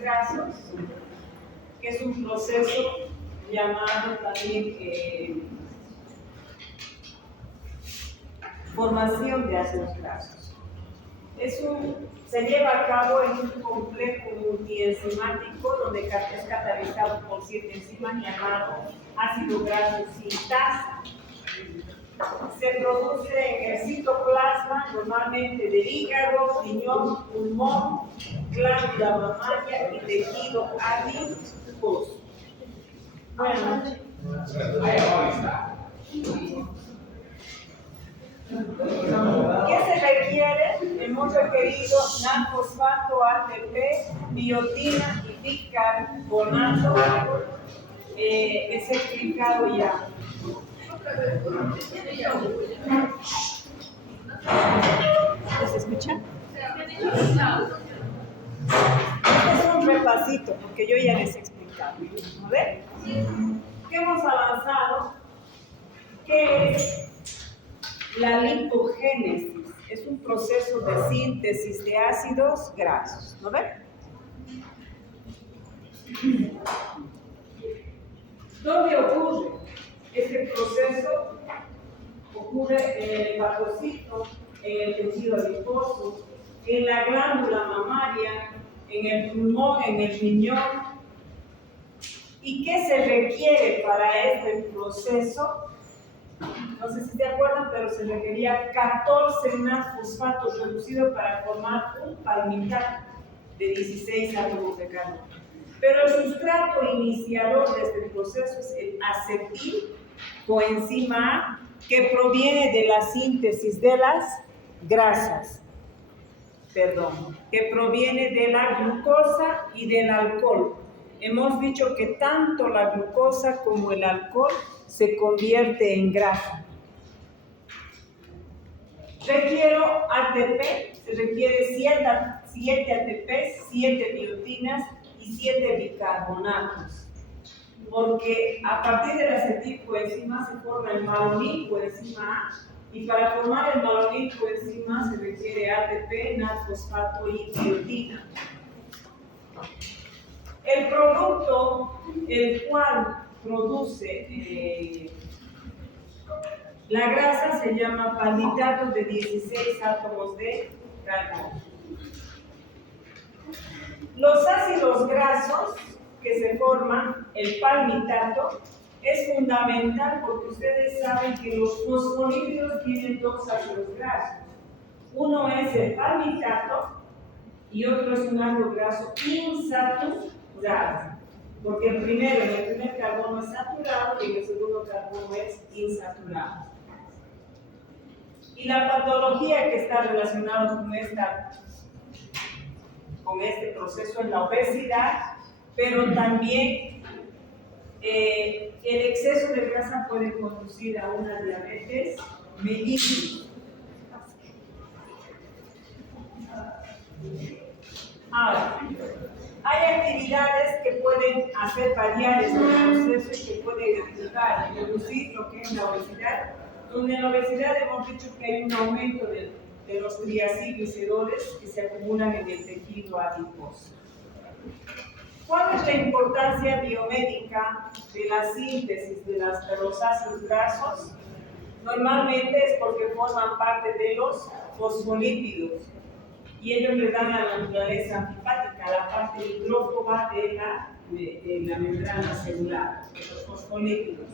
grasos, que es un proceso llamado también formación de ácidos grasos. Se lleva a cabo en un complejo multienzimático donde es catalizado por 7 enzimas llamado ácido graso sintasa. Se produce en el citoplasma, normalmente del hígado, riñón, pulmón, glándula mamaria y tejido adiposo. Bueno, ¿qué se requiere? Hemos requerido NAD-fosfato, ATP, biotina y bicarbonato, es explicado ya. ¿Se escucha? Es un repasito, porque yo ya les he explicado. A ver, ¿qué hemos avanzado? ¿Qué es la lipogénesis? Es un proceso de síntesis de ácidos grasos. ¿No ven? ¿Dónde ocurre? Este proceso ocurre en el hepatocito, en el tejido adiposo, en la glándula mamaria, en el pulmón, en el riñón. ¿Y qué se requiere para este proceso? No sé si se acuerdan, pero se requería 14 NAD-fosfatos reducidos para formar un palmitato de 16 átomos de carbono. Pero el sustrato iniciador de este proceso es el acetilcoenzima A, que proviene de la síntesis de las grasas, que proviene de la glucosa y del alcohol. Hemos dicho que tanto la glucosa como el alcohol se convierte en grasa. Requiero ATP, se requiere 7 ATP, 7 biotinas y 7 bicarbonatos. Porque a partir de la acetilcoenzima se forma el malonilcoenzima A, y para formar el malonilcoenzima se requiere ATP, NAD-fosfato y biotina. El producto, el cual produce la grasa, se llama palmitato de 16 átomos de carbono. Los ácidos grasos que se forman, el palmitato, es fundamental porque ustedes saben que los fosfolípidos tienen dos ácidos grasos. Uno es el palmitato y otro es un ácido graso insaturado, porque en el primer carbono es saturado y en el segundo carbono es insaturado. Y la patología que está relacionada con este proceso es la obesidad, pero también el exceso de grasa puede conducir a una diabetes mellitus. Ahora, hay actividades que pueden hacer variar este proceso y que pueden ayudar a reducir lo que es la obesidad, donde en la obesidad hemos dicho que hay un aumento de los triacilgliceroles que se acumulan en el tejido adiposo. ¿Cuál es la importancia biomédica de la síntesis de los ácidos grasos? Normalmente es porque forman parte de los fosfolípidos y ellos le dan a la naturaleza antipática, la parte hidrófoba de la membrana celular, de los fosfolípidos.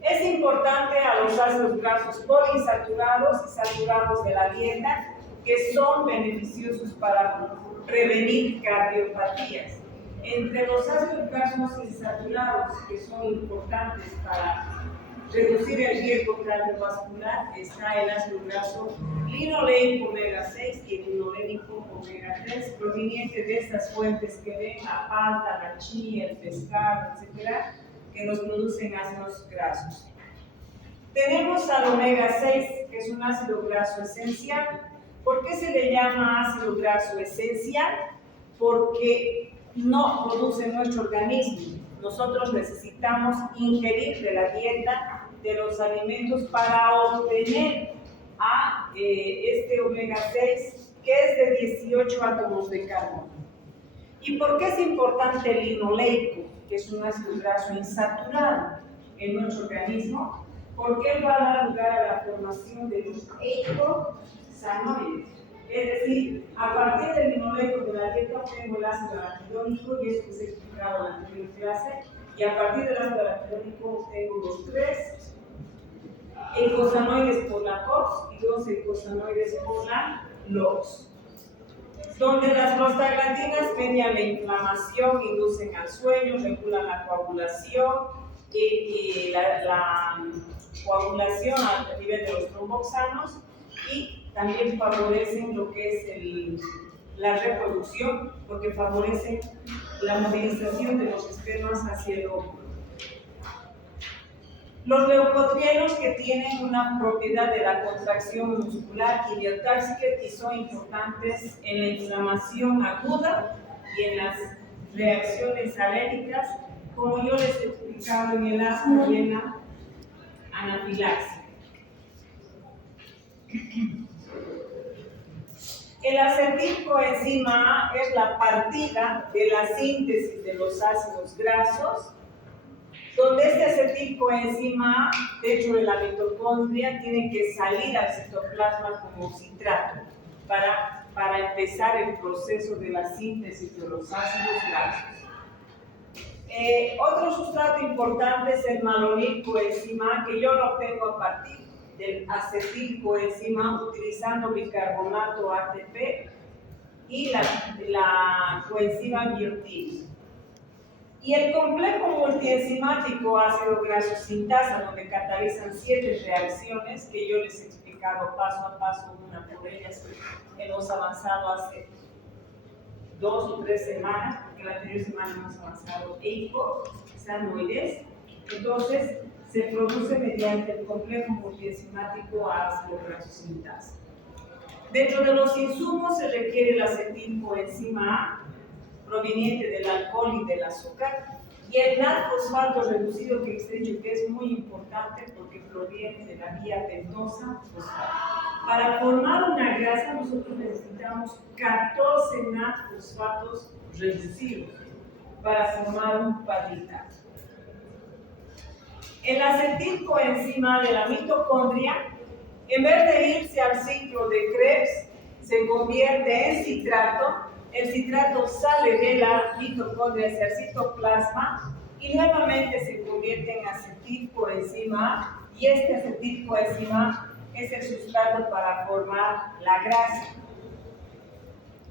Es importante a los ácidos grasos poliinsaturados y saturados de la dieta, que son beneficiosos para prevenir cardiopatías. Entre los ácidos grasos insaturados, que son importantes para reducir el riesgo cardiovascular, está el ácido graso linoleico omega 6 y el linolénico omega 3, proveniente de estas fuentes que ven, la palta, la chía, el pescado, etcétera, que nos producen ácidos grasos. Tenemos al omega 6, que es un ácido graso esencial. ¿Por qué se le llama ácido graso esencial? Porque no produce nuestro organismo. Nosotros necesitamos ingerir de la dieta, de los alimentos, para obtener este omega 6, que es de 18 átomos de carbono. ¿Y por qué es importante el linoleico, que es un ácido graso insaturado en nuestro organismo? Porque él va a dar lugar a la formación de los eicosanoides. Es decir, a partir del linoleico de la dieta obtengo el ácido araquidónico, y eso que se ha explicado en la anterior clase, y a partir del ácido araquidónico obtengo los 3 eicosanoides por la COX y 2 eicosanoides por la LOX, donde las prostaglandinas median la inflamación, inducen al sueño, regulan la coagulación y la coagulación a nivel de los tromboxanos, y también favorecen lo que es la reproducción, porque favorecen la movilización de los espermas hacia el óvulo. Los leucotrienos, que tienen una propiedad de la contracción muscular quimiotáxica y son importantes en la inflamación aguda y en las reacciones alérgicas, como yo les he explicado en el asma y en la anafilaxia. El acetilcoenzima A es la partida de la síntesis de los ácidos grasos, donde este acetilcoenzima A, dentro de la mitocondria, tiene que salir al citoplasma como citrato para empezar el proceso de la síntesis de los ácidos grasos. Otro sustrato importante es el malonilcoenzima A, que yo lo obtengo a partir del acetilcoenzima A utilizando bicarbonato ATP y la coenzima biotina. Y el complejo multienzimático ácido graso sintasa, donde catalizan 7 reacciones que yo les he explicado paso a paso, una por ellas. Hemos avanzado hace 2 o 3 semanas, porque la anterior semana hemos avanzado eicosanoides. Entonces, se produce mediante el complejo multienzimático ácido graso sintasa. Dentro de los insumos se requiere el acetilcoenzima A, proveniente del alcohol y del azúcar, y el NAD-fosfato reducido que he dicho que es muy importante porque proviene de la vía pentosa fosfato. Para formar una grasa nosotros necesitamos 14 NAD-fosfatos reducidos para formar un paritato. El acetilcoenzima A de la mitocondria, en vez de irse al ciclo de Krebs, se convierte en citrato. El citrato sale de la mitocondria hacia el citoplasma y nuevamente se convierte en acetilcoenzima A, y este acetilcoenzima A es el sustrato para formar la grasa.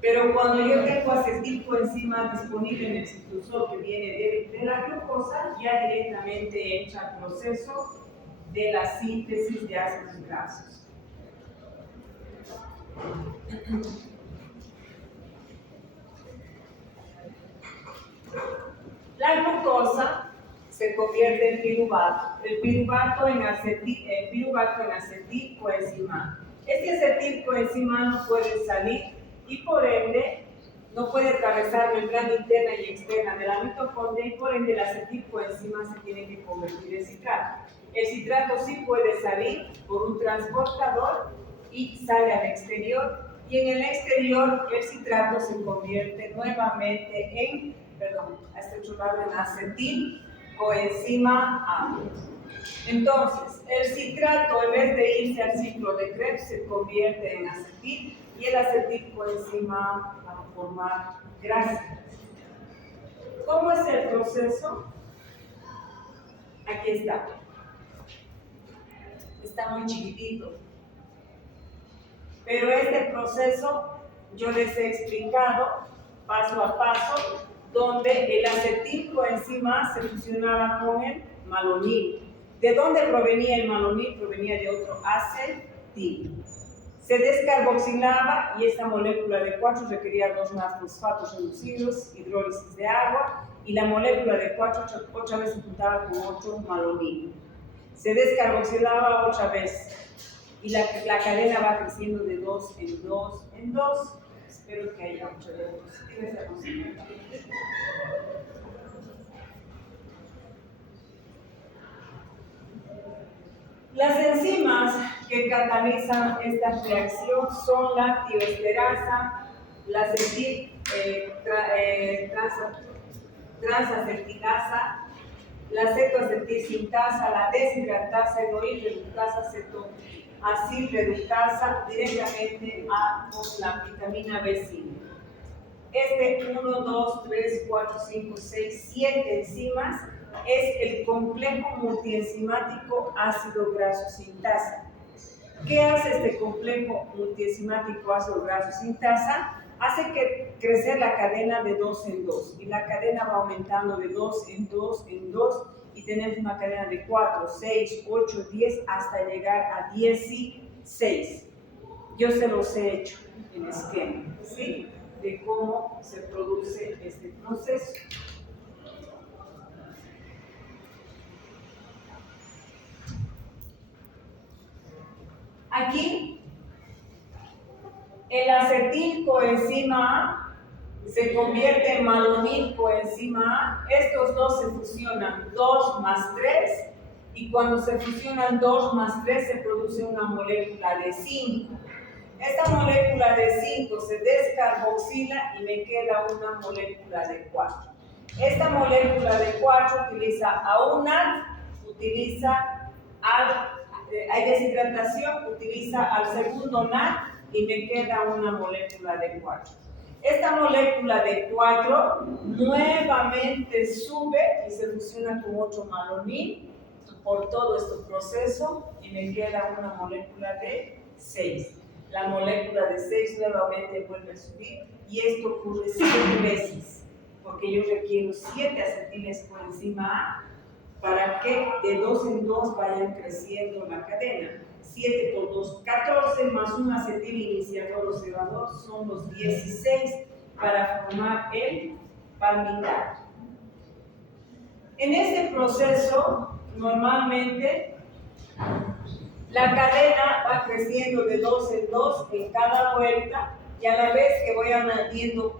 Pero cuando yo tengo acetilcoenzima A disponible en el citosol que viene de la glucosa, ya directamente entra al proceso de la síntesis de ácidos grasos. La glucosa se convierte en piruvato, el piruvato en acetilcoenzima A. Este acetilcoenzima A no puede salir y por ende no puede atravesar membrana interna y externa de la mitocondria, y por ende el acetilcoenzima A se tiene que convertir en citrato. El citrato sí puede salir por un transportador y sale al exterior, y en el exterior el citrato se convierte nuevamente en acetilcoenzima A. Entonces, el citrato, en vez de irse al ciclo de Krebs, se convierte en acetil, y el acetilcoenzima A va a formar grasa. ¿Cómo es el proceso? Aquí está. Está muy chiquitito. Pero este proceso yo les he explicado paso a paso, donde el acetilcoenzima A se fusionaba con el malonil. ¿De dónde provenía el malonil? Provenía de otro acetil. Se descarboxilaba y esta molécula de 4 requería 2 NAD-fosfatos reducidos, hidrólisis de agua, y la molécula de 4 otra vez se juntaba con otro malonil. Se descarboxilaba otra vez y la cadena va creciendo de 2 en 2 en 2. Espero que haya mucha diapositiva. Las enzimas que catalizan esta reacción son la tioesterasa, la acetilcoenzima transacetilasa, la cetoacetilsintasa, la deshidratasa, enoil-reductasa, cetoacil-reductasa, directamente a la vitamina B5. 1, 2, 3, 4, 5, 6, 7 enzimas es el complejo multienzimático ácido graso sintasa. ¿Qué hace este complejo multienzimático ácido graso sintasa? Hace que crecer la cadena de 2 en 2 y la cadena va aumentando de 2 en 2 en 2 y tenemos una cadena de 4, 6, 8, 10 hasta llegar a 16. Yo se los he hecho en esquema, ¿sí? De cómo se produce este proceso. Aquí, el acetilcoenzima A se convierte en malonilcoenzima A. Estos dos se fusionan 2 más 3 y cuando se fusionan 2 más 3 se produce una molécula de 5. Esta molécula de 5 se descarboxila y me queda una molécula de 4. Esta molécula de 4 utiliza AUNAT, hay deshidratación, utiliza al segundo NAT y me queda una molécula de 4. Esta molécula de 4 nuevamente sube y se fusiona con otro malonil por todo este proceso y me queda una molécula de 6. La molécula de 6 nuevamente vuelve a subir y esto ocurre 7 veces porque yo requiero 7 acetilcoenzima A para que de 2 en 2 vayan creciendo la cadena. 7 por 2, 14 más un acetil iniciador o cebador son los 16 para formar el palmitato. En este proceso, normalmente, la cadena va creciendo de 2 en 2 en cada vuelta y a la vez que voy añadiendo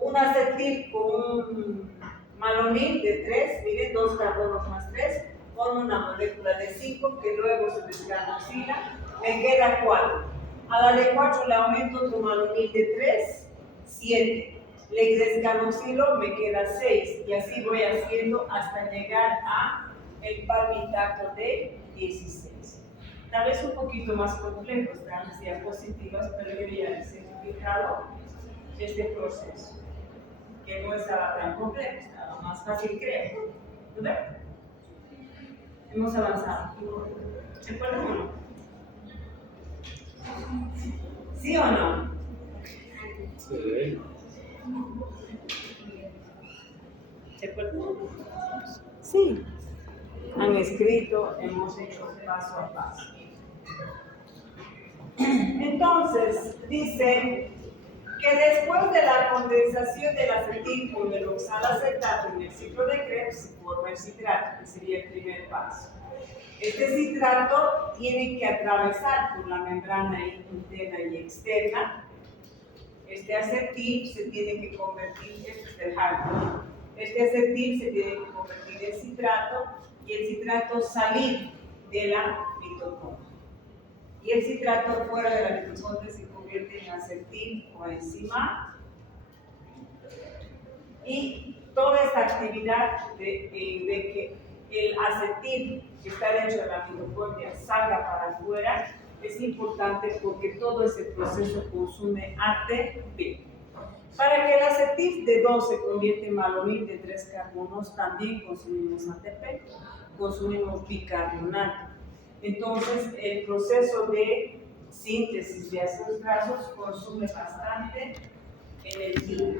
un acetil con un malonil de 3, miren, 2 carbonos más 3, forma una molécula de 5 que luego se descarboxila, me queda 4. A la de 4 le aumento otro malonil de 3, 7. Le descarboxilo, me queda 6 y así voy haciendo hasta llegar a el palmitato de 16. Tal vez un poquito más complejo, están las diapositivas, pero yo ya les he explicado este proceso, que no estaba tan complejo, estaba más fácil, creo. ¿Lo ven? Hemos avanzado. ¿Se acuerdan o no? ¿Sí o no? Sí. ¿Se acuerdan? Sí. Han escrito, hemos hecho paso a paso. Entonces, dice que después de la condensación del acetil con el oxalacetato en el ciclo de Krebs se forma el citrato, que sería el primer paso. Este citrato tiene que atravesar por la membrana interna y externa. Este acetil se tiene que convertir, este es el hardware. Este acetil se tiene que convertir en citrato y el citrato salir de la mitocondria. Y el citrato fuera de la mitocondria se convierte en acetilcoenzima. Y toda esta actividad de que el acetil que está dentro de la mitocondria salga para afuera es importante porque todo ese proceso consume ATP. Para que el acetil de 2 se convierta en malonil de 3 carbonos, también consumimos ATP, consumimos bicarbonato. Entonces, el proceso de síntesis de ácidos grasos consume bastante energía.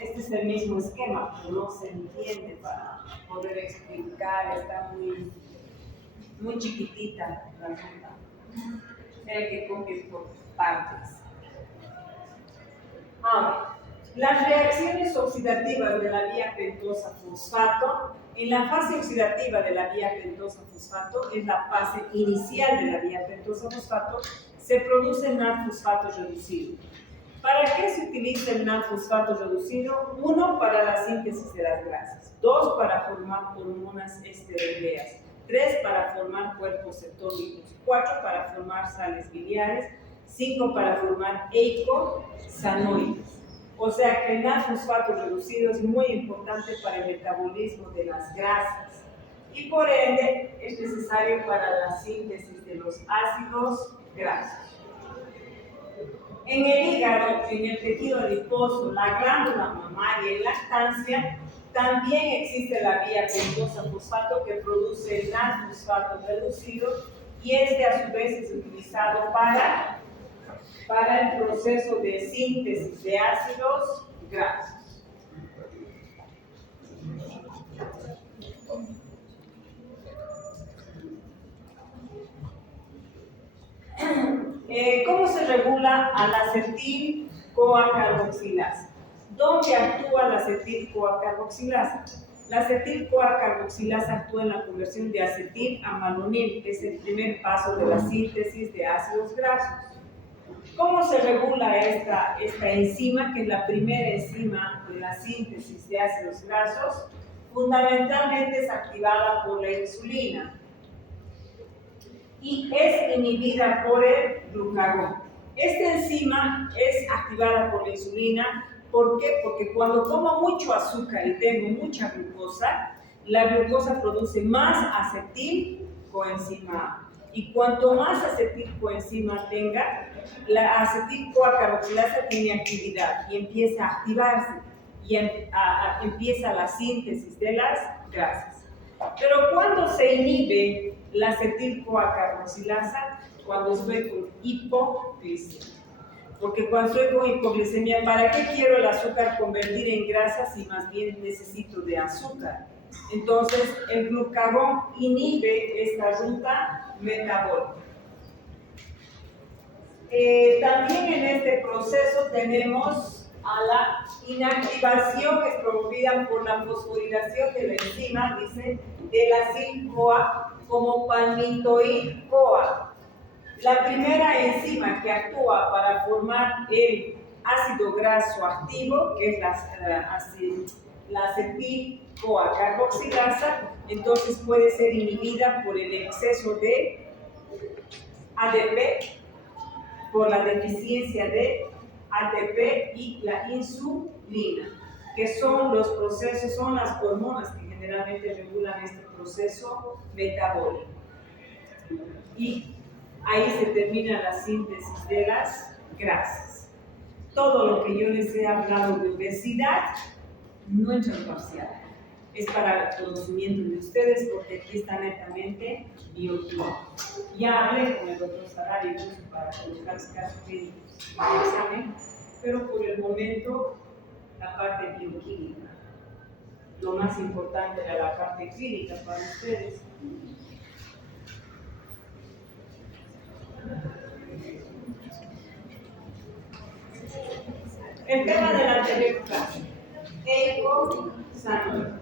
Este es el mismo esquema, pero no se entiende para poder explicar, está muy chiquitita la ruta. Hay que copiar por partes. Ahora, las reacciones oxidativas de la vía pentosa-fosfato, en la fase oxidativa de la vía pentosa-fosfato, es la fase inicial de la vía pentosa-fosfato, se produce el NAD-fosfato reducido. ¿Para qué se utiliza el NAD-fosfato reducido? 1, para la síntesis de las grasas. 2, para formar hormonas esteroideas. 3 para formar cuerpos cetónicos, 4 para formar sales biliares, 5 para formar eicosanoides. O sea que el N-fosfato reducido es muy importante para el metabolismo de las grasas y por ende es necesario para la síntesis de los ácidos grasos. En el hígado, en el tejido adiposo, la glándula mamaria y lactancia, también existe la vía pentosa-fosfato que produce el N-fosfato reducido y este a su vez es utilizado para el proceso de síntesis de ácidos grasos. ¿Cómo se regula a la acetil-CoA-carboxilasa? ¿Dónde actúa la acetil-CoA-carboxilasa? La acetil-CoA-carboxilasa actúa en la conversión de acetil a malonil, que es el primer paso de la síntesis de ácidos grasos. ¿Cómo se regula esta enzima, que es la primera enzima de la síntesis de ácidos grasos? Fundamentalmente es activada por la insulina y es inhibida por el glucagón. Esta enzima es activada por la insulina. ¿Por qué? Porque cuando como mucho azúcar y tengo mucha glucosa, la glucosa produce más acetil-coenzima A. Y cuanto más acetil-coenzima tenga, la acetil-CoA-carboxilasa tiene actividad y empieza a activarse y empieza la síntesis de las grasas. Pero cuando se inhibe la acetil-CoA-carboxilasa, cuando estoy con hipoglicemia. Porque cuando estoy con hipoglicemia, ¿para qué quiero el azúcar convertir en grasa si más bien necesito de azúcar? Entonces, el glucagón inhibe esta ruta metabólica. También en este proceso tenemos a la inactivación que es promovida por la fosforilación de la enzima, dice, de la acetil-CoA como palmitoil-CoA. La primera enzima que actúa para formar el ácido graso activo, que es la acetil-CoA-carboxilasa, entonces puede ser inhibida por el exceso de ADP, por la deficiencia de ATP y la insulina, que son los procesos, son las hormonas que generalmente regulan este proceso metabólico. Y ahí se termina la síntesis de las grasas. Todo lo que yo les he hablado de obesidad no es parcial, es para el conocimiento de ustedes porque aquí está netamente bioquímico. Ya hablé con el doctor Sarari incluso para colocar los casos clínicos del examen, pero por el momento la parte bioquímica. Lo más importante era la parte clínica para ustedes. El tema de la anterior clase, eicosanoides,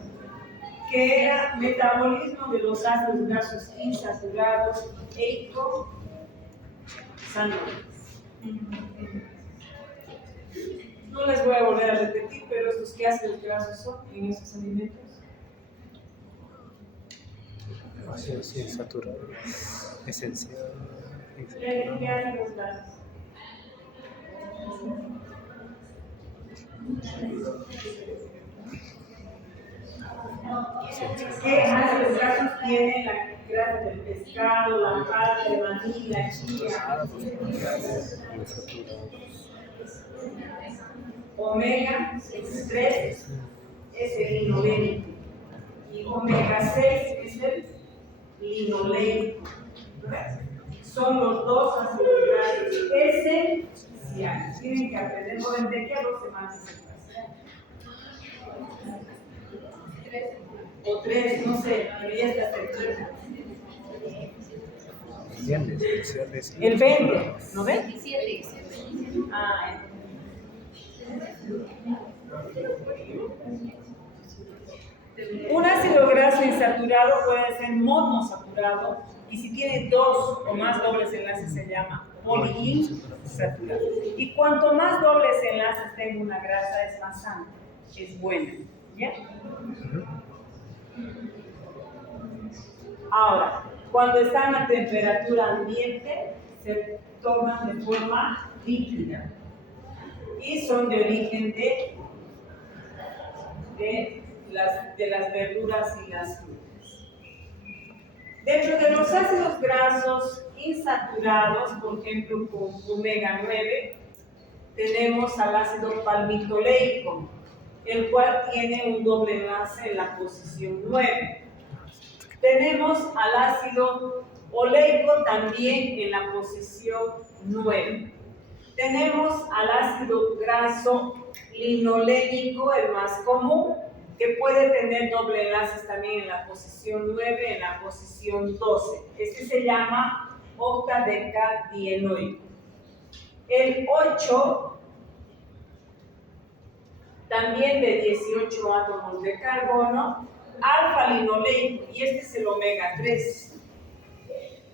que era metabolismo de los ácidos grasos insaturados, eicosanoides. No les voy a volver a repetir, pero estos qué ácidos grasos son en esos alimentos. Ácidos insaturados, esencial. ¿Qué ácidos grasos? ¿Qué ácidos grasos tiene la grasa del pescado, la palta de maní, la chía? Omega 3 es el linolénico y omega 6 es el linoleico. Son los dos ácidos grasos esenciales. Tienen que aprender, no de qué a 2 semanas o 3, no sé, pero ya está cerquita. El 20, ¿no ves? 17. Ah, un ácido graso insaturado puede ser monosaturado y si tiene 2 o más dobles enlaces se llama poliinsaturado. Y cuanto más dobles enlaces tenga una grasa es más sana, es buena. ¿Ya? Ahora, cuando están a temperatura ambiente, se toman de forma líquida y son de origen de las verduras y las frutas. Dentro de los ácidos grasos insaturados, por ejemplo con omega 9, tenemos al ácido palmitoleico, el cual tiene un doble enlace en la posición 9. Tenemos al ácido oleico también en la posición 9. Tenemos al ácido graso linolénico, el más común, que puede tener doble enlaces también en la posición 9, en la posición 12. Este se llama octadecadienoico. El 8, también de 18 átomos de carbono, alfa-linoleico, y este es el omega 3,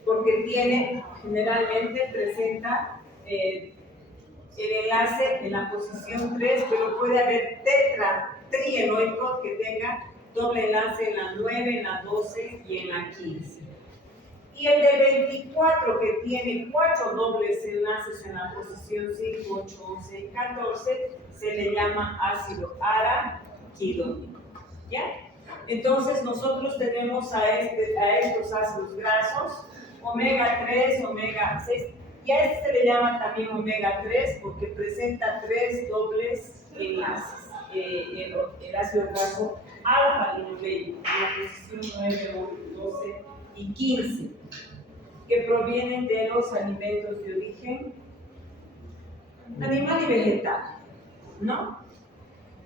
porque generalmente presenta el enlace en la posición 3, pero puede haber tetratrienoico que tenga doble enlace en la 9, en la 12 y en la 15. Y el de 24, que tiene 4 dobles enlaces en la posición 5, 8, 11 y 14, se le llama ácido araquidónico. ¿Ya? Entonces nosotros tenemos a estos ácidos grasos, omega 3, omega 6, y a este se le llama también omega 3 porque presenta 3 dobles enlaces. El ácido graso alfa-linoleico en la posición 9, 12 y 15, que provienen de los alimentos de origen animal y vegetal, ¿no?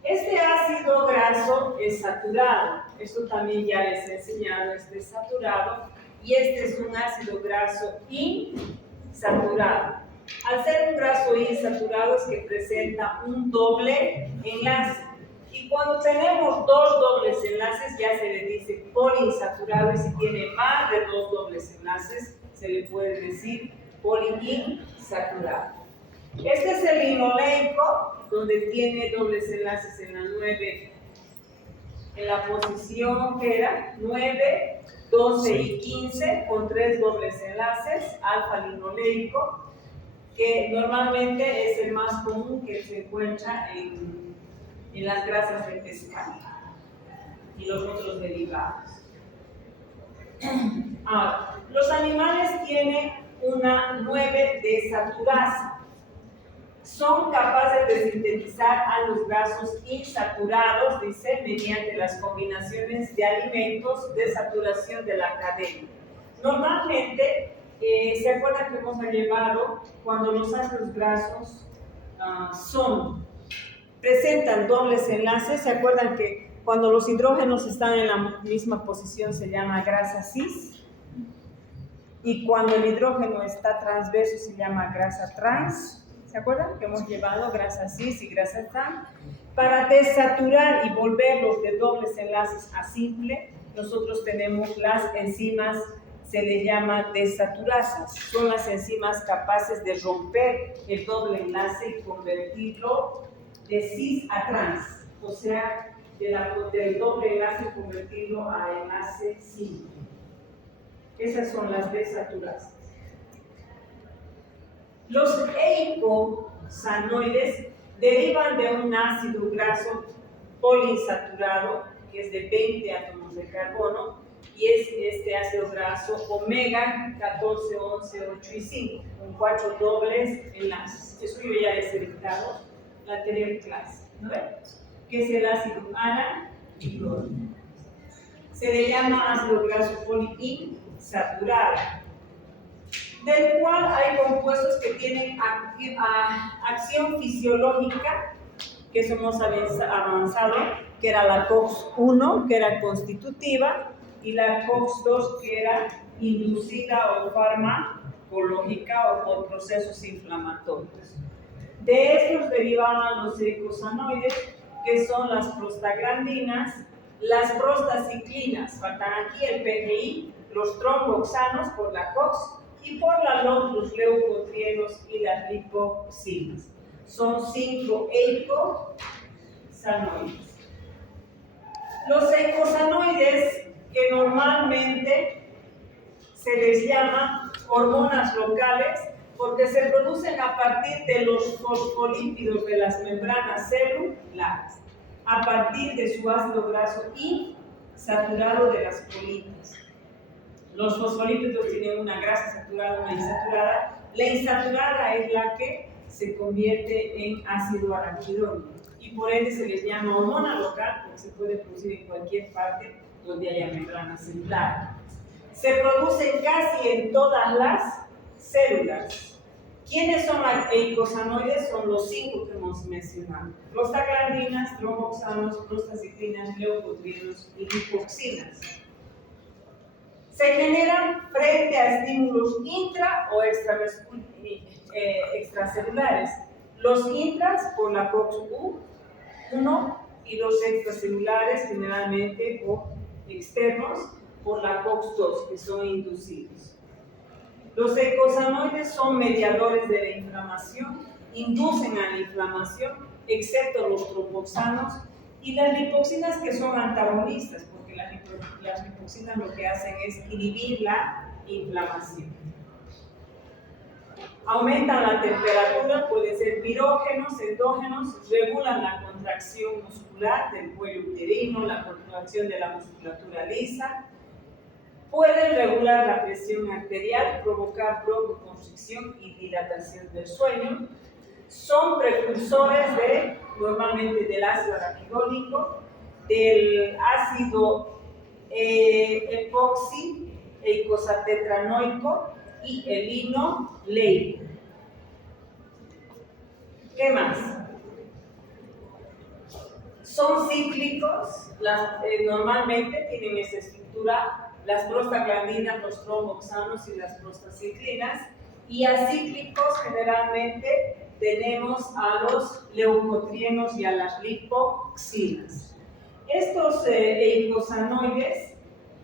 Este ácido graso es saturado, esto también ya les he enseñado, este es saturado, y este es un ácido graso insaturado. Al ser un graso insaturado es que presenta un doble enlace, y cuando tenemos dos dobles enlaces ya se le dice poliinsaturado, y si tiene más de dos dobles enlaces se le puede decir poliinsaturado. Este es el linoleico, donde tiene dobles enlaces en la 9, en la posición que era 9, 12 y 15, con 3 dobles enlaces, alfa-linoleico, que normalmente es el más común que se encuentra en las grasas de pescado y los otros derivados. Ahora, los animales tienen una 9 desaturasa. Son capaces de sintetizar a los grasos insaturados, dice, mediante las combinaciones de alimentos de saturación de la cadena. Normalmente, ¿se acuerdan que hemos llevado cuando los ácidos grasos presentan dobles enlaces? ¿Se acuerdan que cuando los hidrógenos están en la misma posición se llama grasa cis? Y cuando el hidrógeno está transverso se llama grasa trans. ¿Se acuerdan que hemos llevado grasa cis y grasa trans? Para desaturar y volverlos de dobles enlaces a simple, nosotros tenemos las enzimas, se les llama desaturasas. Son las enzimas capaces de romper el doble enlace y convertirlo de cis a trans, o sea, del doble enlace convertirlo a enlace simple. Esas son las desaturasas. Los eicosanoides derivan de un ácido graso poliinsaturado, que es de 20 átomos de carbono, y es este ácido graso omega 14, 11, 8 y 5, con 4 dobles enlaces. Eso yo ya les he dictado en la anterior clase, ¿no ven? Que es el ácido araquidónico. Se le llama ácido graso poliinsaturado, del cual hay compuestos que tienen acción fisiológica, que eso hemos avanzado, que era la COX-1, que era constitutiva, y la COX-2, que era inducida o farmacológica o por procesos inflamatorios. De estos derivaban los eicosanoides, que son las prostaglandinas, las prostaciclinas, faltan aquí el PGI, los tromboxanos por la COX, y por la LOX, los leucotrienos y las lipocinas. Son 5 eicosanoides. Los eicosanoides, que normalmente se les llama hormonas locales porque se producen a partir de los fosfolípidos de las membranas celulares, a partir de su ácido graso insaturado de las politas. Los fosfolípidos tienen una grasa saturada, una insaturada. La insaturada es la que se convierte en ácido araquidónico y por ende se les llama hormona local porque se puede producir en cualquier parte donde haya membrana celular. Se producen casi en todas las células. ¿Quiénes son eicosanoides? Son los 5 que hemos mencionado: prostaglandinas, tromboxanos, prostaciclinas, leucotrienos y lipoxinas. Se generan frente a estímulos intra o extracelulares. Los intras por la COX-1 y los extracelulares generalmente o externos por la COX-2, que son inducidos. Los eicosanoides son mediadores de la inflamación, inducen a la inflamación, excepto los tromboxanos y las lipoxinas, que son antagonistas, porque las lipoxinas lo que hacen es inhibir la inflamación. Aumentan la temperatura, pueden ser pirógenos, endógenos, regulan la contracción muscular del cuello uterino, la contracción de la musculatura lisa, pueden regular la presión arterial, provocar broncoconstricción y dilatación del sueño. Son precursores normalmente del ácido araquidónico, del ácido epoxi eicosatetranoico y el linoleico. ¿Qué más? Son cíclicos, normalmente tienen esa estructura, las prostaglandinas, los tromboxanos y las prostaciclinas, y acíclicos generalmente tenemos a los leucotrienos y a las lipoxinas. Estos eicosanoides,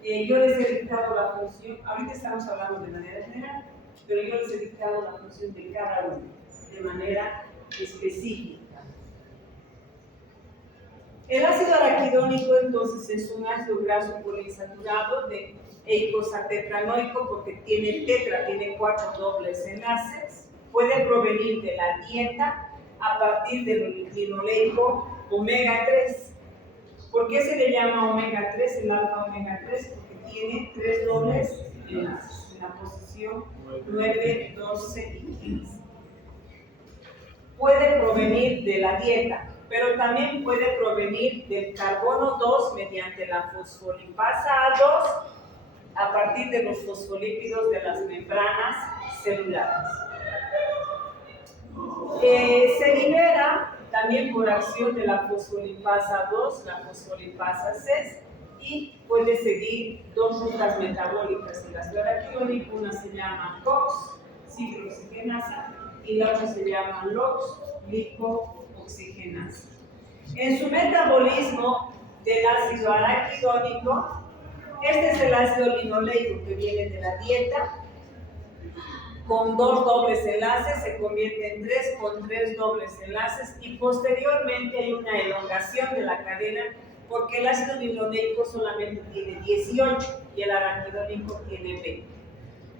yo les he dictado la función, ahorita estamos hablando de manera general, pero yo les he dictado la función de cada uno de manera específica. El ácido araquidónico entonces es un ácido graso poliinsaturado de eicosatetranoico porque tiene 4 dobles enlaces. Puede provenir de la dieta a partir del linoleico omega 3. ¿Por qué se le llama omega 3, el alfa omega 3? Porque tiene 3 dobles enlaces en la posición 9, 12 y 15. Puede provenir de la dieta, pero también puede provenir del carbono 2 mediante la fosfolipasa A2 a partir de los fosfolípidos de las membranas celulares. Se libera también por acción de la fosfolipasa 2, la fosfolipasa 6, y puede seguir 2 rutas metabólicas del ácido araquidónico. Una se llama COX, ciclooxigenasa, y la otra se llama LOX, lipooxigenasa. En su metabolismo del ácido araquidónico, este es el ácido linoleico que viene de la dieta, con 2 dobles enlaces, se convierte en 3 con 3 dobles enlaces, y posteriormente hay una elongación de la cadena porque el ácido linoleico solamente tiene 18 y el araquidónico tiene 20.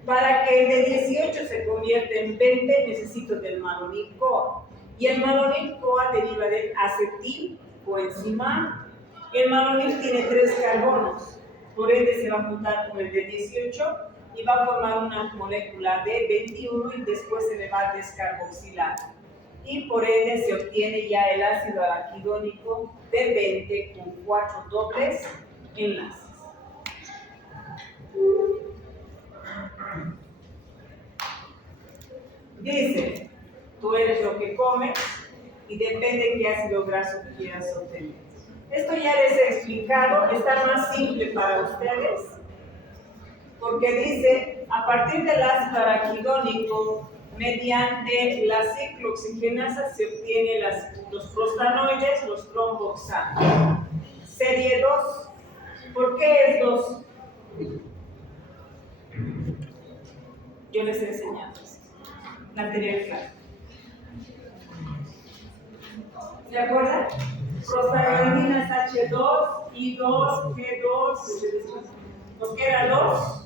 Para que el de 18 se convierta en 20 necesito del malonil-CoA, y el malonil-CoA deriva del acetil coenzima. El malonil tiene 3 carbonos, por ende se va a juntar con el de 18 y va a formar una molécula de 21 y después se le va a descarboxilar. Y por ende se obtiene ya el ácido araquidónico de 20 con 4 dobles enlaces. Dice, tú eres lo que comes y depende de qué ácido graso quieras obtener. Esto ya les he explicado, está más simple para ustedes, porque dice, a partir del ácido araquidónico, mediante la ciclooxigenasa se obtienen los prostanoides, los tromboxanos. Serie 2, ¿por qué es 2? Yo les he enseñado la anterior clase. ¿Se acuerdan? Prostaglandinas H2, I2, G2, ¿nos queda 2?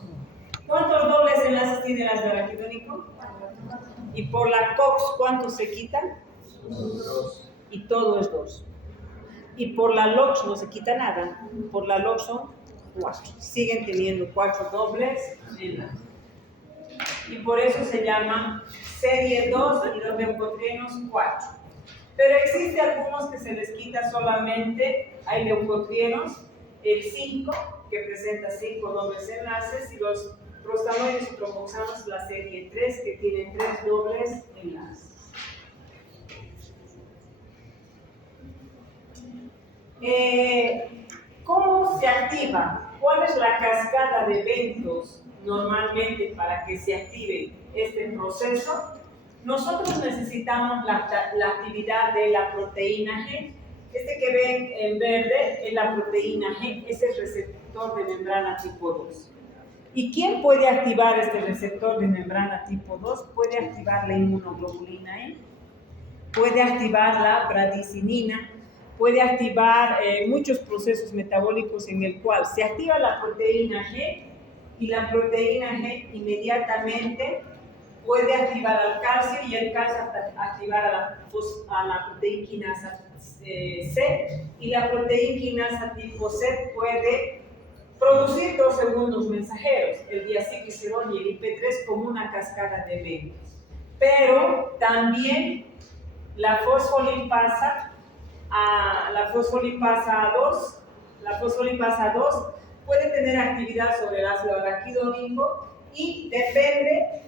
¿Cuántos dobles enlaces tiene el ácido araquidónico? Y por la COX, ¿cuántos se quitan? 2. Y todo es 2. Y por la LOX no se quita nada. Por la LOX son 4. Siguen teniendo 4 dobles enlaces. Y por eso se llama serie 2 y los leucotrienos 4. Pero existe algunos que se les quita solamente, hay leucotrienos, el 5, que presenta 5 dobles enlaces, y los prostanoides y tromboxanos, la serie 3, que tienen 3 dobles enlaces. ¿Cómo se activa? ¿Cuál es la cascada de eventos normalmente para que se active este proceso? Nosotros necesitamos la actividad de la proteína G. Este que ven en verde es la proteína G, es el receptor de membrana tipo 2. ¿Y quién puede activar este receptor de membrana tipo 2? Puede activar la inmunoglobulina E, puede activar la bradicinina, puede activar muchos procesos metabólicos en el cual se activa la proteína G y la proteína G inmediatamente puede activar al calcio y el calcio activar a la proteína quinasa C, y la proteína quinasa tipo C puede producir 2 segundos mensajeros, el diacilglicerol y el IP3, como una cascada de eventos. Pero también la fosfolipasa A2 puede tener actividad sobre el ácido araquidónico, y depende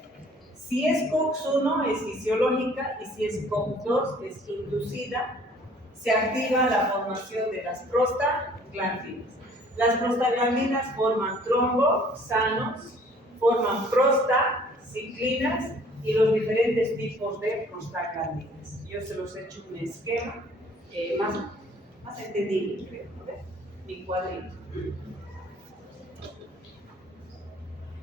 si es COX-1 es fisiológica y si es COX-2 es inducida. Se activa la formación de las prostaglandinas. Las prostaglandinas forman tromboxanos, forman prostaciclinas y los diferentes tipos de prostaglandinas. Yo se los he hecho un esquema más entendible, creo, ¿no? Mi cuadrito.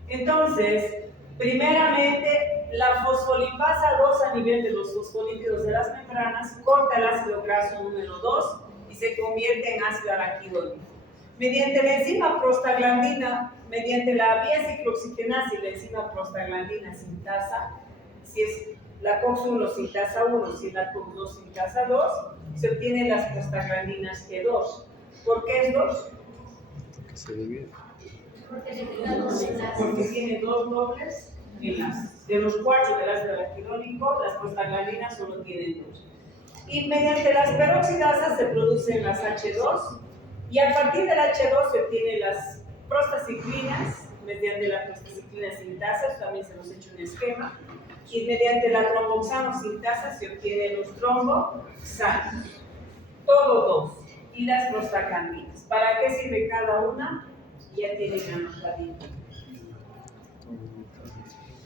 Entonces, primeramente, la fosfolipasa 2 a nivel de los fosfolípidos de las membranas corta el ácido graso número 2 y se convierte en ácido araquidónico. Mediante la enzima prostaglandina, mediante la vía ciclooxigenasa y la enzima prostaglandina sintasa, si es la COX-1 sintasa 1, si es la COX-2 sintasa 2, se obtienen las prostaglandinas G2. ¿Por qué es 2? Porque se divide. Porque tiene 2 dobles enlaces. De los 4 del ácido araquidónico, las prostaglandinas solo tienen 2. Y mediante las peroxidasas se producen las H2, y a partir del H2 se obtienen las prostaciclinas, mediante la prostaciclina sintasa, también se nos ha hecho un esquema, y mediante la tromboxano sintasa se obtienen los tromboxanos, todo 2, y las prostaglandinas. ¿Para qué sirve cada una? Ya tienen anotadito.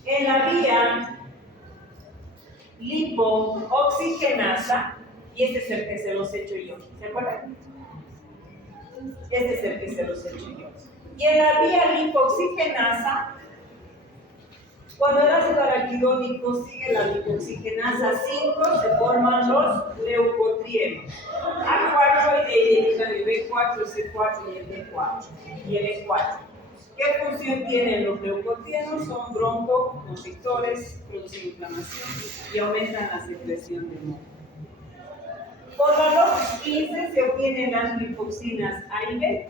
En la vía lipooxigenasa, y este es el que se los he hecho yo, ¿se acuerdan? Este es el que se los he hecho yo. Y en la vía lipooxigenasa, cuando el ácido araquidónico sigue la lipooxigenasa 5, se forman los leucotrienos. A4 y el B4, el C4 y el D4 y el E4. ¿Qué función tienen los leucotrienos? Son broncoconstrictores, producen inflamación y aumentan la secreción de moco. Por la LOX15 se obtienen las lipoxinas A y B.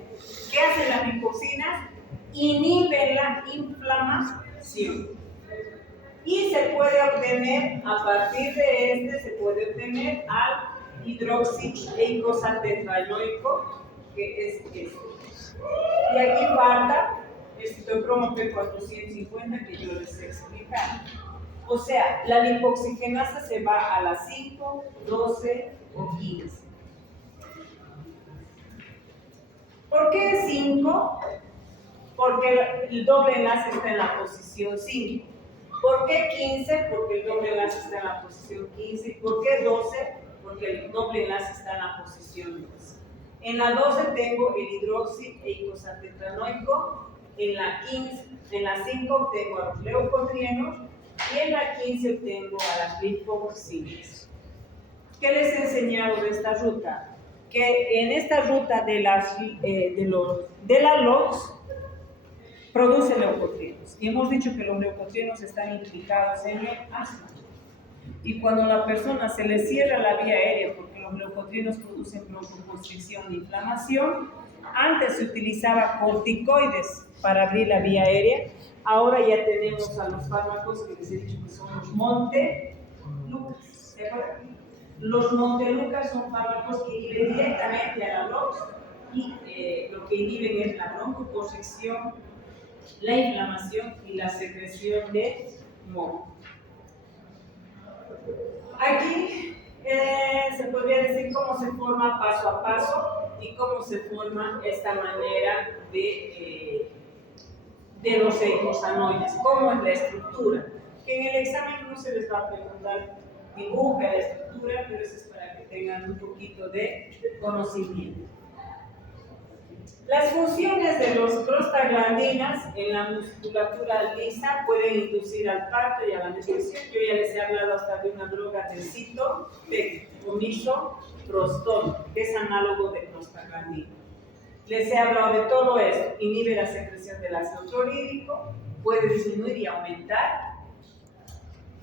¿Qué hacen las lipoxinas? Inhiben la inflamación. Y se puede obtener, a partir de se puede obtener al hidroxieicosapentaenoico, que es este. Y aquí falta el citocromo P450 que yo les he explicado. O sea, la lipoxigenasa se va a las 5, 12 o 15. ¿Por qué 5? Porque el doble enlace está en la posición 5. ¿Por qué 15? Porque el doble enlace está en la posición 15. ¿Y por qué 12? Porque el doble enlace está en la posición 12. En la 12 tengo el hidroxieicosapentaenoico, en la 5 obtengo a los leucotrienos y en la 15 obtengo a las lipoxinas. ¿Qué les he enseñado de esta ruta? Que en esta ruta de la LOX produce leucotrienos. Y hemos dicho que los leucotrienos están implicados en el asma. Y cuando a la persona se le cierra la vía aérea porque los leucotrienos producen broncoconstricción e inflamación, antes se utilizaba corticoides para abrir la vía aérea, ahora ya tenemos a los fármacos que les he dicho que son los Montelukast. ¿De acuerdo? Los Montelukast son fármacos que inhiben directamente a la LOX y lo que inhiben es la broncoconstricción, la inflamación y la secreción de moco. Aquí se podría decir cómo se forma paso a paso y cómo se forma esta manera de los eicosanoides, cómo es la estructura. Que en el examen no se les va a preguntar, dibuja la estructura, pero eso es para que tengan un poquito de conocimiento. Las funciones de los prostaglandinas en la musculatura lisa pueden inducir al parto y a la menstruación. Yo ya les he hablado hasta de una droga de citopec o misoprostol, que es análogo de prostaglandina. Les he hablado de todo esto. Inhibe la secreción del ácido clorhídrico, puede disminuir y aumentar,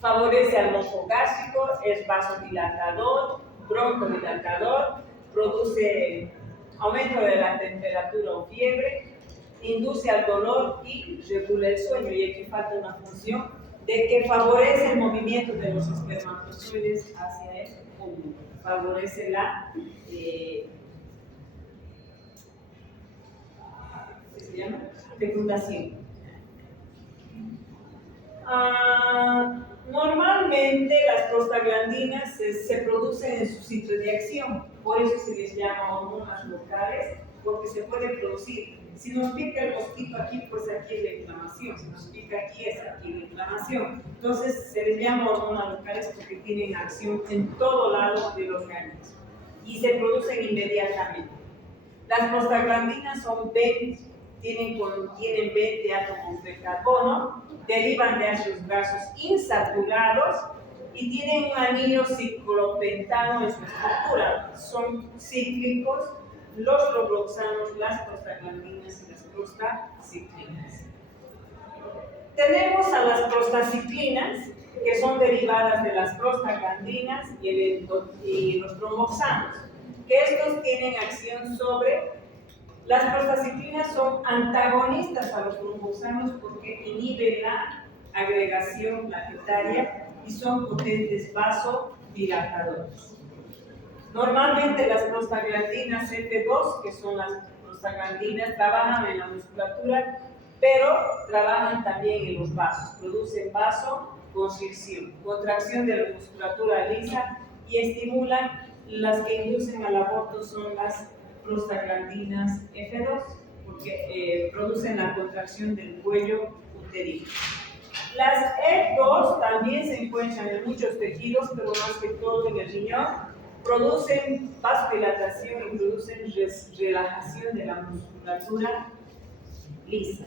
favorece al moco gástrico, es vasodilatador, broncodilatador, produce aumento de la temperatura o fiebre, induce al dolor y regula el sueño. Y aquí falta una función de que favorece el movimiento de los espermatozoides hacia el óvulo, favorece la fecundación. Normalmente las prostaglandinas se producen en su sitio de acción, por eso se les llama hormonas locales, porque se puede producir. Si nos pica el mosquito aquí, pues aquí es la inflamación. Si nos pica aquí, es aquí la inflamación. Entonces se les llama hormonas locales porque tienen acción en todo lado del organismo y se producen inmediatamente. Las prostaglandinas son 20, contienen 20 átomos de carbono, derivan de ácidos grasos insaturados y tienen un anillo ciclopentano en su estructura. Son cíclicos los robloxanos, las prostaglandinas y las prostaciclinas. Tenemos a las prostaciclinas, que son derivadas de las prostaglandinas y los tromboxanos, que estos tienen acción sobre. Las prostaciclinas son antagonistas a los tromboxanos porque inhiben la agregación plaquetaria y son potentes vasodilatadores. Normalmente las prostaglandinas F2, que son las prostaglandinas, trabajan en la musculatura, pero trabajan también en los vasos, producen vasoconstricción, contracción de la musculatura lisa y estimulan. Las que inducen al aborto son las prostaglandinas F2, porque producen la contracción del cuello uterino. Las F2 también se encuentran en muchos tejidos, pero más que todo en el riñón, producen vasodilatación y producen relajación de la musculatura lisa.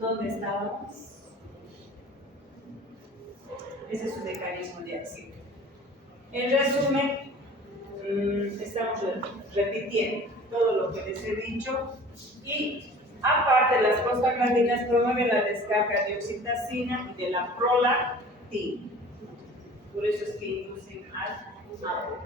¿Dónde estábamos? Ese es su mecanismo de acción. En resumen, estamos repitiendo todo lo que les he dicho y aparte las prostaglandinas promueven la descarga de oxitocina y de la prolactina. Por eso es que inducen al aborto.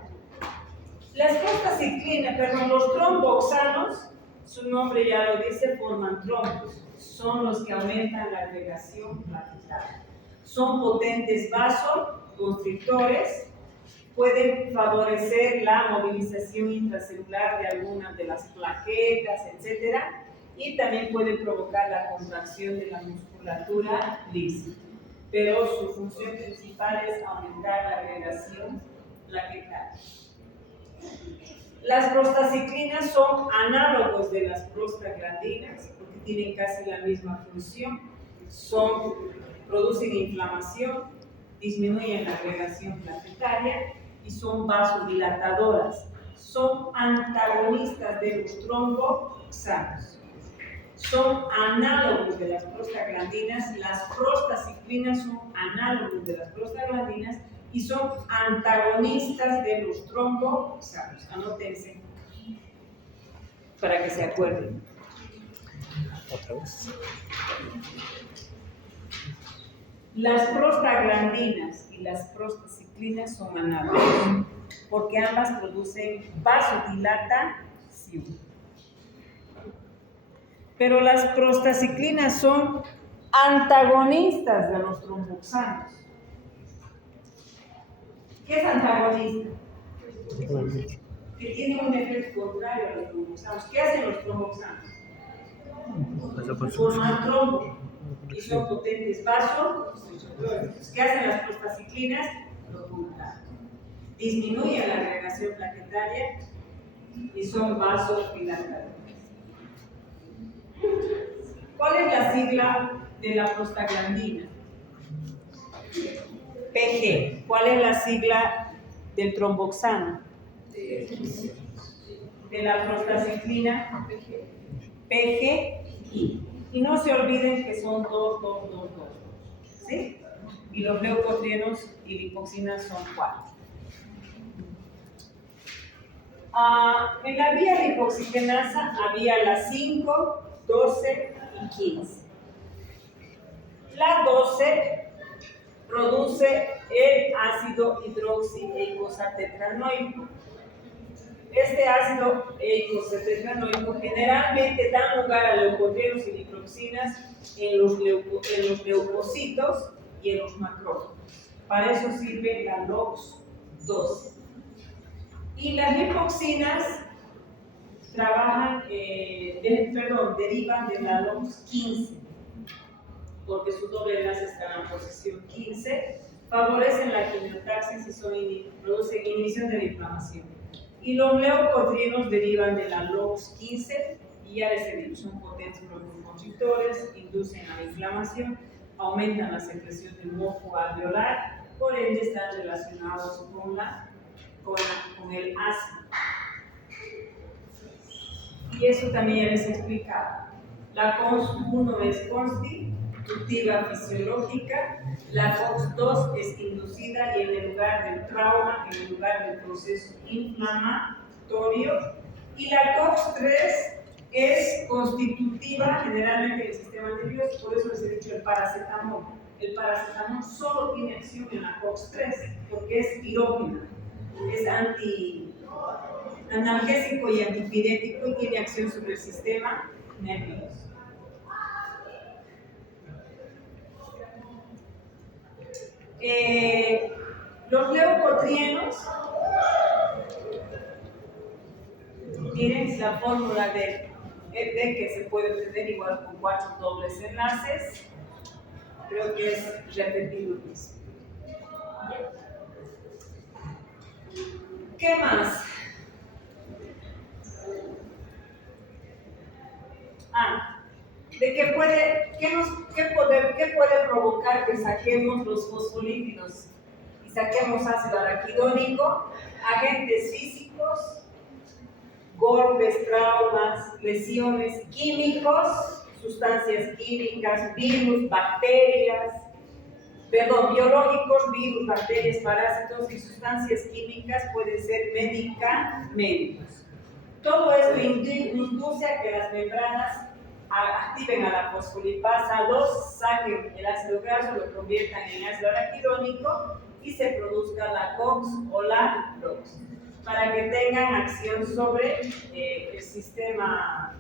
Las prostaciclinas, los tromboxanos, su nombre ya lo dice, forman trombos. Son los que aumentan la agregación plaquetaria. Son potentes vasoconstrictores, pueden favorecer la movilización intracelular de algunas de las plaquetas, etc. Y también pueden provocar la contracción de la musculatura lisa. Pero su función principal es aumentar la agregación plaquetaria. Las prostaciclinas son análogos de las prostaglandinas porque tienen casi la misma función. Producen inflamación, disminuyen la agregación plaquetaria y son vasodilatadoras. Son antagonistas de los tromboxanos. Son análogos de las prostaglandinas. Las prostaciclinas son análogos de las prostaglandinas, y son antagonistas de los tromboxanos. Anótense para que se acuerden. Otra vez. Las prostaglandinas y las prostaciclinas son análogos porque ambas producen vasodilatación. Pero las prostaciclinas son antagonistas de los tromboxanos. ¿Qué es antagonista? Que tiene un efecto contrario a los tromboxanos. ¿Qué hacen los tromboxanos? Forman trombo y son potentes vasoconstrictores. ¿Qué hacen las prostaciclinas? Lo contrario. Disminuyen la agregación plaquetaria y son vasodilatadores. ¿Cuál es la sigla de la prostaglandina? PG. ¿Cuál es la sigla del tromboxano? De la prostaciclina, PGI. Y no se olviden que son 2, ¿sí? Y los leucotrienos y lipoxinas son 4. En la vía lipoxigenasa había las 5, 12 y 15. La 12 produce el ácido hidroxieicosaptetranoico. Este ácido eicosatetranoico generalmente da lugar a leucotrienos y lipoxinas en los leucocitos y en los macrófagos. Para eso sirve la LOX12. Y las lipoxinas derivan de la LOX15, porque su doble enlace está en la posición 15, favorecen la quimiotaxis y producen inhibición de la inflamación. Y los leucotrienos derivan de la LOX15, y ya les he dicho, son potentes broncoconstrictores, inducen a la inflamación, aumentan la secreción de moco alveolar, por ende están relacionados con el ácido. Y eso también ya les he explicado. La COX-1 es constitutiva fisiológica, la COX-2 es inducida y en el lugar del trauma, en el lugar del proceso inflamatorio, y la COX-3 es constitutiva generalmente del sistema nervioso. Por eso les he dicho el paracetamol. El paracetamol solo tiene acción en la COX-3 porque es pirógena, es analgésico y antipirético y tiene acción sobre el sistema nervioso. Los leucotrienos, miren la fórmula de que se puede obtener igual con 4 dobles enlaces. Creo que es repetir lo mismo. ¿Qué más? ¿Qué puede provocar que saquemos los fosfolípidos y saquemos ácido araquidónico? Agentes físicos, golpes, traumas, lesiones, químicos, sustancias químicas, virus, biológicos, virus, bacterias, parásitos y sustancias químicas pueden ser medicamentos. Todo esto induce a que las membranas activen a la fosfolipasa 2, saquen el ácido graso, lo conviertan en ácido araquidónico y se produzca la COX o la LOX, para que tengan acción sobre el sistema,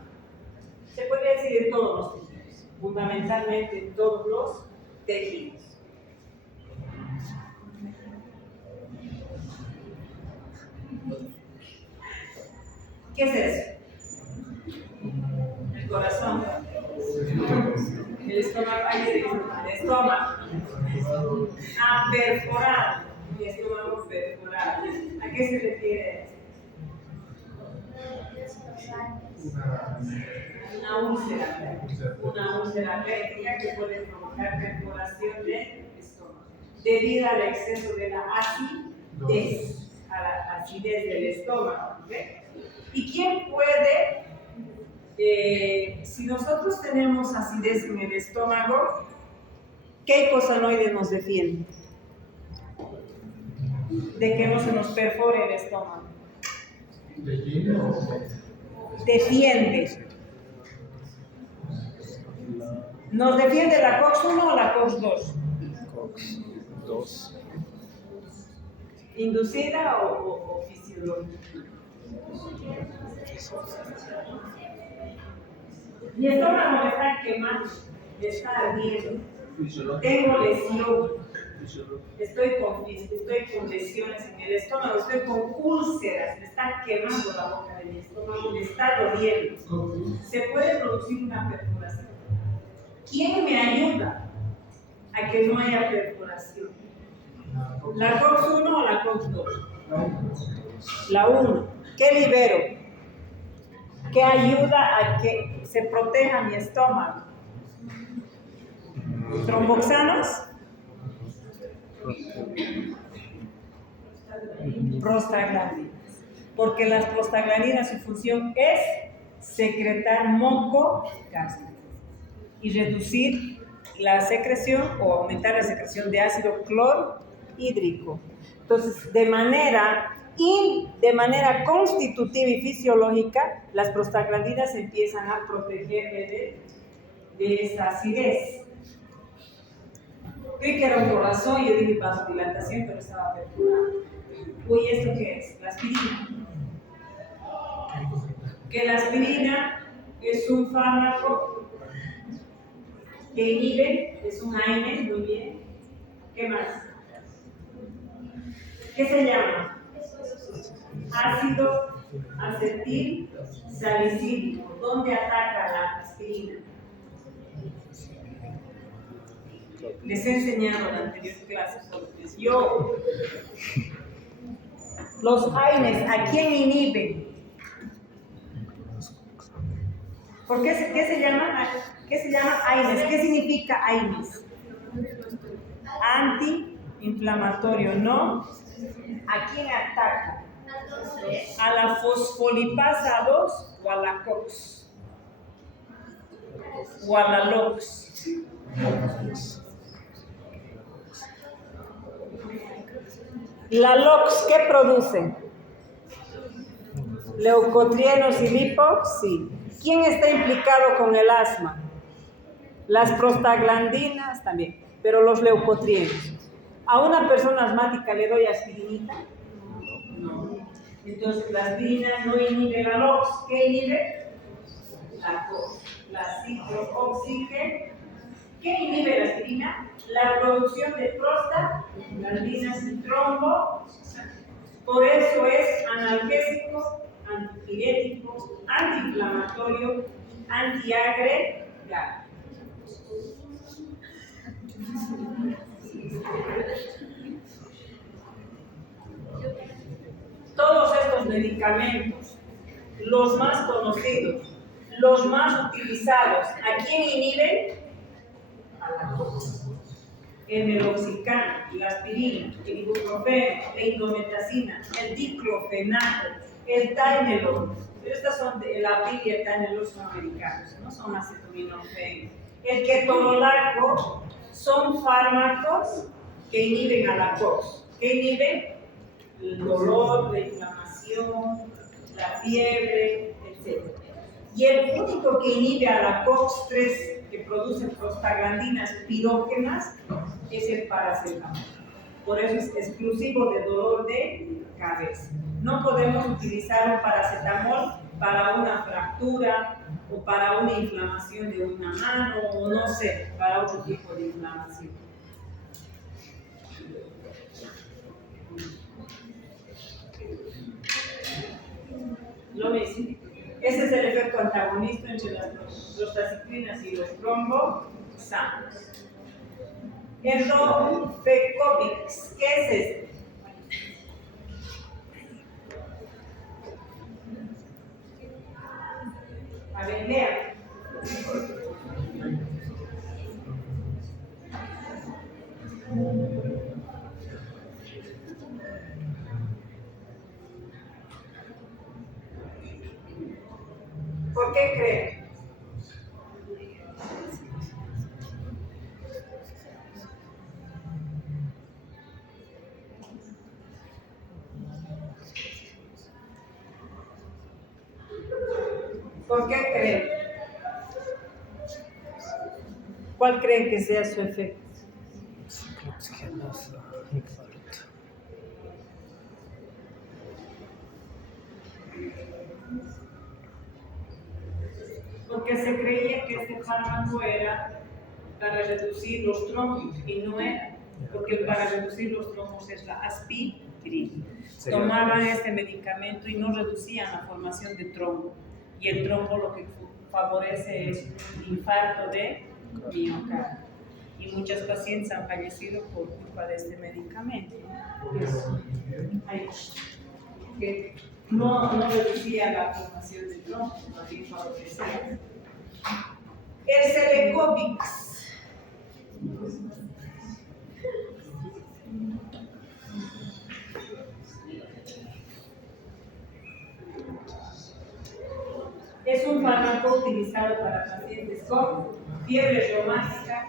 se podría decir en todos los tejidos, fundamentalmente en todos los tejidos. ¿Qué es eso? El corazón, el estómago, el estómago. Perforado, mi estómago perforado. ¿A qué se refiere esto? Una úlcera péptica que puede provocar perforación del estómago debido al exceso de la acidez del estómago. ¿Okay? ¿Y quién puede, si nosotros tenemos acidez en el estómago, qué eicosanoide nos defiende? de que no se nos perfore el estómago. ¿Defiende o Defiende. ¿Nos defiende la COX-1 o la COX-2? COX-2. ¿Inducida o fisiológica? Mi estómago me está quemando, me está ardiendo, tengo lesión, estoy con lesiones en el estómago, estoy con úlceras, me está quemando la boca de mi estómago, me está doliendo. Se puede producir una perforación. ¿Quién me ayuda a que no haya perforación? ¿La COX-1 o la COX-2? La 1. ¿Qué libero? ¿Qué ayuda a que se proteja mi estómago? ¿Tromboxanos? Prostaglandinas. Porque las prostaglandinas, su función es secretar moco gástrico y reducir la secreción o aumentar la secreción de ácido clorhídrico. Entonces, de manera constitutiva y fisiológica, las prostaglandinas empiezan a protegerme de esa acidez. Creí que era un corazón y yo dije vasodilatación, pero estaba perturbado. Uy, ¿esto qué es? La aspirina. Que la aspirina es un fármaco que inhibe, es un AINE, muy bien. ¿Qué más? ¿Qué se llama? Ácido acetil salicílico. ¿Dónde ataca la aspirina? Les he enseñado en la anterior clase. Los AINES, ¿a quién inhiben? ¿Por qué se llama AINES? ¿Qué significa AINES? Antiinflamatorio, ¿no? ¿A quién ataca? ¿A la fosfolipasa 2 o a la COX? ¿O a la LOX? La LOX, ¿qué produce? Leucotrienos y lipos, sí. ¿Quién está implicado con el asma? Las prostaglandinas también, pero los leucotrienos. ¿A una persona asmática le doy aspirinita? No. Entonces la aspirina no inhibe la LOX. ¿Qué inhibe? La COX, la ciclooxígeno. ¿Qué inhibe la aspirina? La producción de prostaglandinas y trombo. Por eso es analgésico, antipirético, antiinflamatorio, antiagregado. Todos estos medicamentos, los más conocidos, los más utilizados, ¿a quién inhiben? A la COX. El meloxicam, la aspirina, el ibuprofeno, la indometacina, el diclofenaco, el Tylenol. Pero estas son, la PIL y el Tylenol son americanos, no son acetaminofén. El ketorolaco son fármacos que inhiben a la COX. ¿Qué inhiben? El dolor, la inflamación, la fiebre, etc. Y el único que inhibe a la COX-3 que produce prostaglandinas pirógenas es el paracetamol. Por eso es exclusivo de dolor de cabeza. No podemos utilizar un paracetamol para una fractura o para una inflamación de una mano o no sé, para otro tipo de inflamación. Lo mismo. Ese es el efecto antagonista entre las prostaciclinas y los tromboxanos. El Rofecoxib, ¿qué es este? A ver, lea. ¿Por qué creen? ¿Por qué creen? ¿Cuál creen que sea su efecto? Ciclo oxigenoso, infarto. Porque se creía que este fármaco era para reducir los trombos y no era, porque para reducir los trombos es la aspirina. Tomaban este medicamento y no reducían la formación de trombo, y el trombo lo que favorece es un infarto de miocardio, y muchos pacientes han fallecido por culpa de este medicamento. Que no reducía la formación de trombo, más bien favorecía. El Celecoxib. Es un fármaco utilizado para pacientes con fiebre reumática,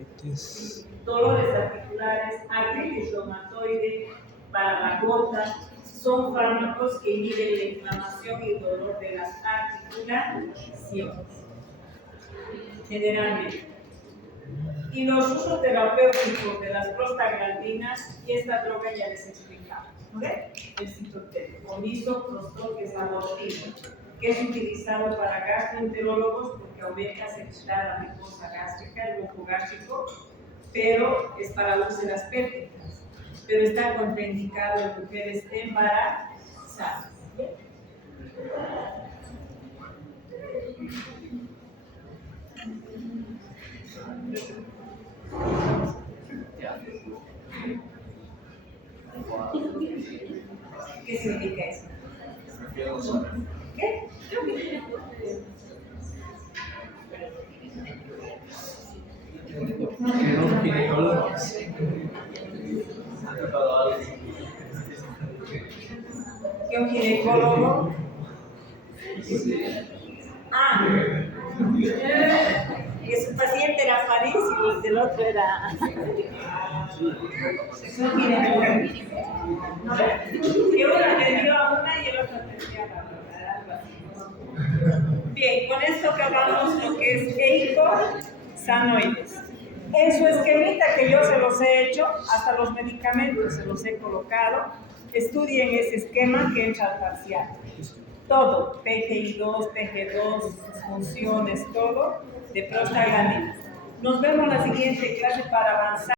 Artritis. dolores articulares, artritis reumatoide, para la gota. Son fármacos que inhiben la inflamación y dolor de las articulaciones, generalmente. Y los usos terapéuticos de las prostaglandinas, y esta droga ya les explicaba, ¿ok? El citotel, o misoprostol, que es abortivo, que es utilizado para gastroenterólogos porque aumenta secretar la mucosa gástrica, el moco gástrico, pero es para úlceras pépticas, pero está contraindicado en mujeres embarazadas. ¿Qué significa eso? ¿Qué? ¿Que un ginecólogo? Ah, que su paciente era París y el otro era un ginecólogo. ¿No? Que uno atendió a una y el otro atendió a la otra. Bien, con esto acabamos lo que es eicosanoides. En su esquemita que yo se los he hecho, hasta los medicamentos se los he colocado. Estudien ese esquema que entra al parcial. Todo, PGI2, PG2, sus funciones, todo de prostaglandinas. Nos vemos en la siguiente clase para avanzar.